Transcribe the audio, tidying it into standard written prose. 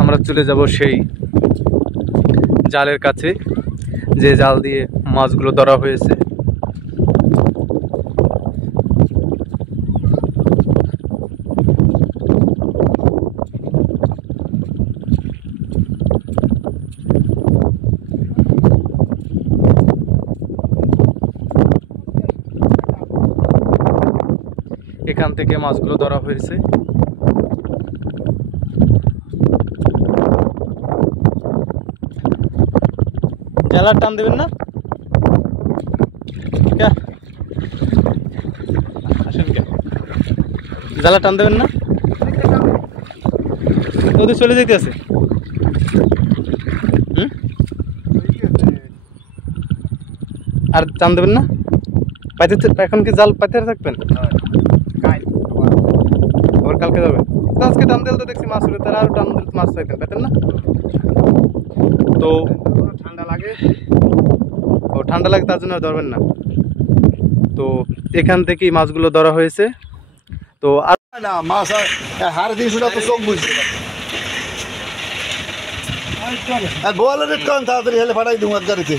আমরা চলে যাব সেই জালের কাছে, যে জাল দিয়ে মাছগুলো ধরা হয়েছে। এখান থেকে মাছগুলো ধরা হয়েছে। জালার টান দেবেন না, জালা টান দেবেন না, ওদের চলে যেতে আছে। আর টান দেবেন না, পাইতে এখন কি জাল পাইতে থাকবেন, আবার কালকে যাবেন। আজকে টান দিলে তো দেখছি মাছ উঠে, তারা আরো টান দিলে মাছ পাইতেন, পাইতেন না। তো ঠান্ডা লাগে, ও ঠান্ডা লাগে তার জন্য ধরবেন না। তো এখান থেকেই মাছগুলো ধরা হয়েছে। তো আর না মাছ হার দিয়ে শুধু তো চোখ বুঝতে বলে কারণ তাড়াতাড়ি হেলে ফাটাই দেবো এক গাড়িতে।